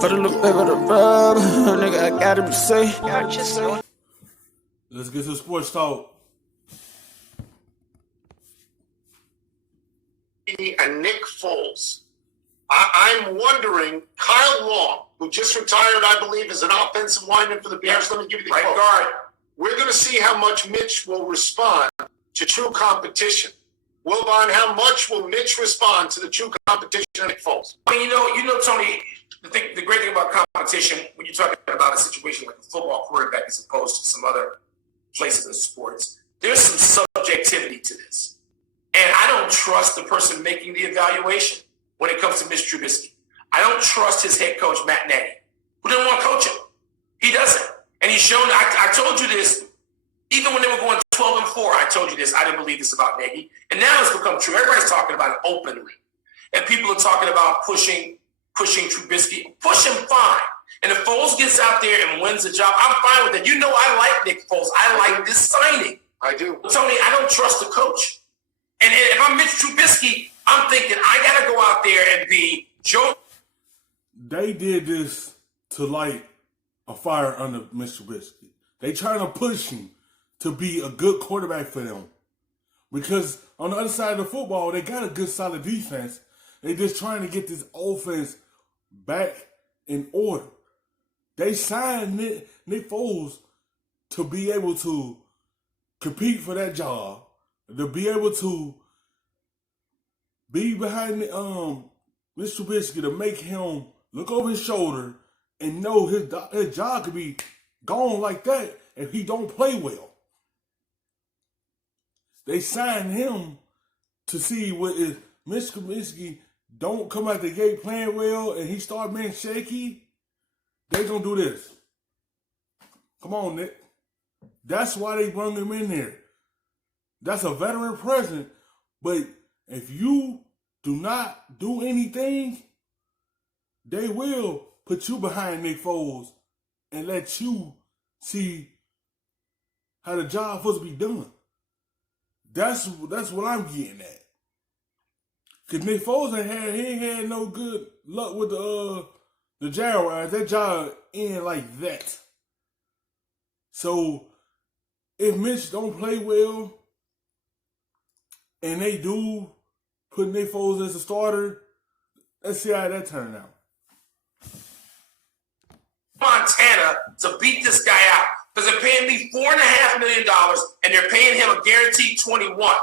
Put a little bit of the rub, nigga, I gotta be safe. Let's get some sports talk. And Nick Foles. I'm wondering, Kyle Long, who just retired, I believe, as an offensive lineman for the Bears. Let me give you the right guard. We're going to see how much Mitch will respond to true competition. Wilbon, how much will Mitch respond to the true competition of Nick Foles? I mean, you know, Tony, the great thing about competition, when you're talking about a situation like a football quarterback as opposed to some other places in sports, there's some subjectivity to this. And I don't trust the person making the evaluation when it comes to Mitch Trubisky. I don't trust his head coach, Matt Nagy, who didn't want to coach him. He doesn't. And he's shown, I told you this, even when they were going 12-4, I told you this, I didn't believe this about Nagy. And now it's become true. Everybody's talking about it openly. And people are talking about pushing Trubisky. Push him, fine. And if Foles gets out there and wins the job, I'm fine with it. You know I like Nick Foles. I like this signing. I do. But Tony, I don't trust the coach. And if I'm Mitch Trubisky, I'm thinking I got to go out there and be Joe. They did this to light a fire under Mr. Trubisky. They trying to push him to be a good quarterback for them. Because on the other side of the football, they got a good solid defense. They just trying to get this offense back in order. They signed Nick Foles to be able to compete for that job, to be able to be behind Mr. Trubisky, to make him look over his shoulder and know his job could be gone like that if he don't play well. They signed him to see what if Mr. Trubisky don't come out the gate playing well and he start being shaky, they gonna do this. Come on, Nick. That's why they brought him in there. That's a veteran present, but if you do not do anything, they will put you behind Nick Foles and let you see how the job supposed to be done. That's what I'm getting at. Cause Nick Foles ain't had no good luck with the Jaguars. That job end like that. So if Mitch don't play well and they do put Nick Foles as a starter, let's see how that turns out. Montana to beat this guy out because they're paying me $4.5 million and they're paying him a guaranteed 21.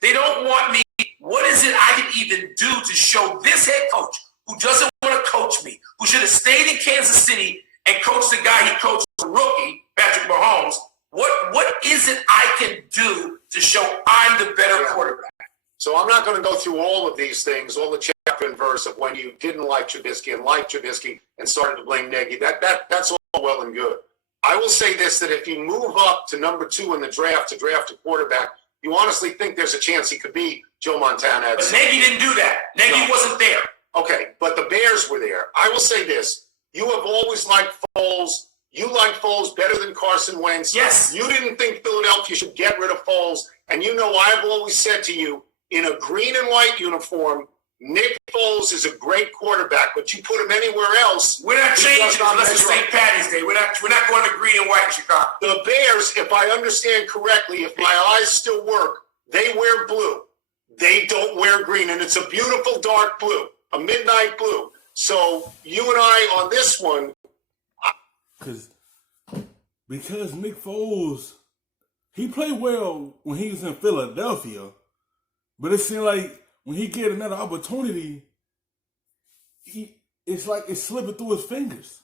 They don't want me. What is it I can even do to show this head coach who doesn't want to coach me, who should have stayed in Kansas City and coached the guy he coached, the rookie, Patrick Mahomes? What is it I can do to show I'm the better quarterback? So I'm not going to go through all of these things, all the chapter and verse of when you didn't like Trubisky and liked Trubisky and started to blame Nagy. That's all well and good. I will say this, that if you move up to number 2 in the draft to draft a quarterback, you honestly think there's a chance he could be Joe Montana. But Nagy didn't do that. Nagy wasn't there. Okay, but the Bears were there. I will say this. You have always liked Foles. You like Foles better than Carson Wentz. Yes. You didn't think Philadelphia should get rid of Foles. And you know I've always said to you, in a green and white uniform, Nick Foles is a great quarterback, but you put him anywhere else. We're not changing unless it's St. Patty's Day. We're not going to green and white in Chicago. The Bears, if I understand correctly, if my eyes still work, they wear blue. They don't wear green, and it's a beautiful dark blue, a midnight blue. So you and I on this one. Because Nick Foles, he played well when he was in Philadelphia, but it seemed like when he get another opportunity, it's like it's slipping through his fingers.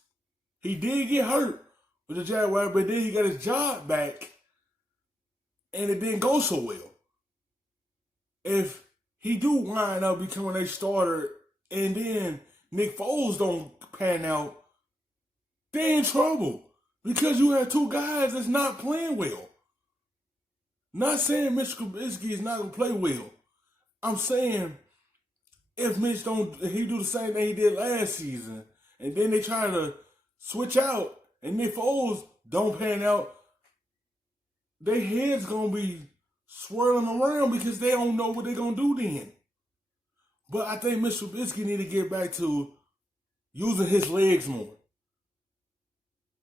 He did get hurt with the Jaguars, but then he got his job back, and it didn't go so well. If he do wind up becoming a starter, and then Nick Foles don't pan out, they're in trouble because you have 2 guys that's not playing well. Not saying Mitch Trubisky is not gonna play well. I'm saying if Mitch he do the same thing he did last season, and then they try to switch out, and Nick Foles don't pan out, their heads gonna be swirling around because they don't know what they're gonna do then. But I think Mr. Trubisky need to get back to, using his legs more.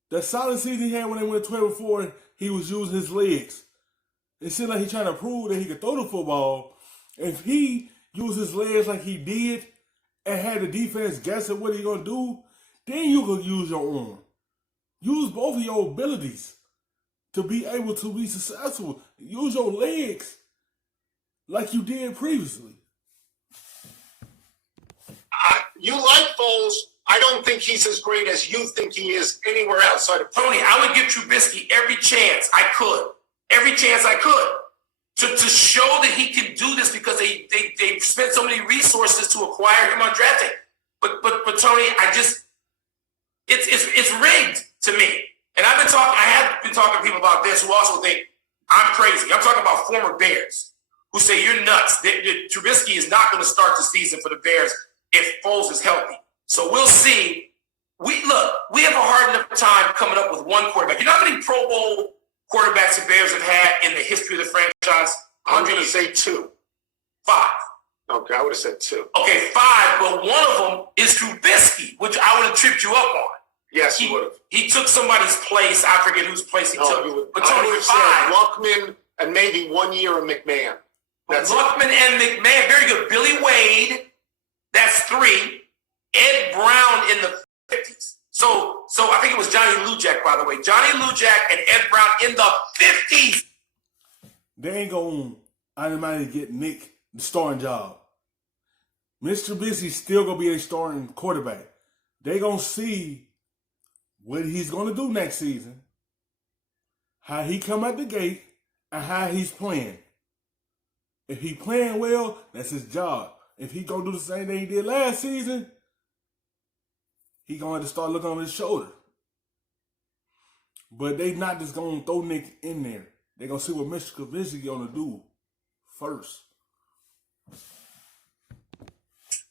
That solid season he had when they went 12-4, he was using his legs. It seemed like he's trying to prove that he could throw the football. If he used his legs like he did and had the defense guessing what he's going to do, then you could use your arm. Use both of your abilities to be able to be successful. Use your legs like you did previously. You like Foles. I don't think he's as great as you think he is anywhere outside of Tony. I would give Trubisky every chance I could. Every chance I could. To show that he can do this because they spent so many resources to acquire him on draft day. But Tony, it's rigged to me. And I have been talking to people about this who also think I'm crazy. I'm talking about former Bears who say you're nuts. Trubisky is not going to start the season for the Bears if Foles is healthy. So we'll see. We have a hard enough time coming up with one quarterback. You know how many Pro Bowl quarterbacks the Bears have had in the history of the franchise? I'm going to say 2. 5. Okay, I would have said 2. Okay, 5, but one of them is Trubisky, which I would have tripped you up on. Yes, he would have. He took somebody's place. I forget whose place he took. But Tony, 5. Luckman and maybe 1 year of McMahon. That's Luckman and McMahon, very good. Billy Wade, that's 3. Ed Brown in the 50s. So I think it was Johnny Lujack, by the way. Johnny Lujack and Ed Brown in the 50s. They ain't going to automatically get Nick the starting job. Mr. Trubisky's still going to be a starting quarterback. They going to see what he's going to do next season, how he come out the gate, and how he's playing. If he playing well, that's his job. If he going to do the same thing he did last season, he going to start looking over his shoulder. But they not just going to throw Nick in there. They're going to see what Mr. Trubisky going to do first.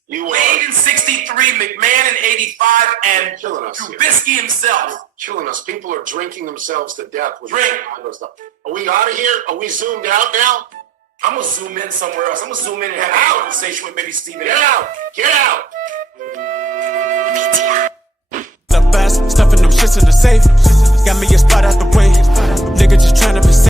Wade in 63, McMahon in 85, and Trubisky himself. You're killing us. People are drinking themselves to death with Drink. Stuff. Are we out of here? Are we zoomed out now? I'm going to zoom in somewhere else. I'm going to zoom in and have a conversation with maybe Steven. Get out! Get out! The best, stuffing them shits in the safe. Got me a spot out the way. Nigga just trying to be safe.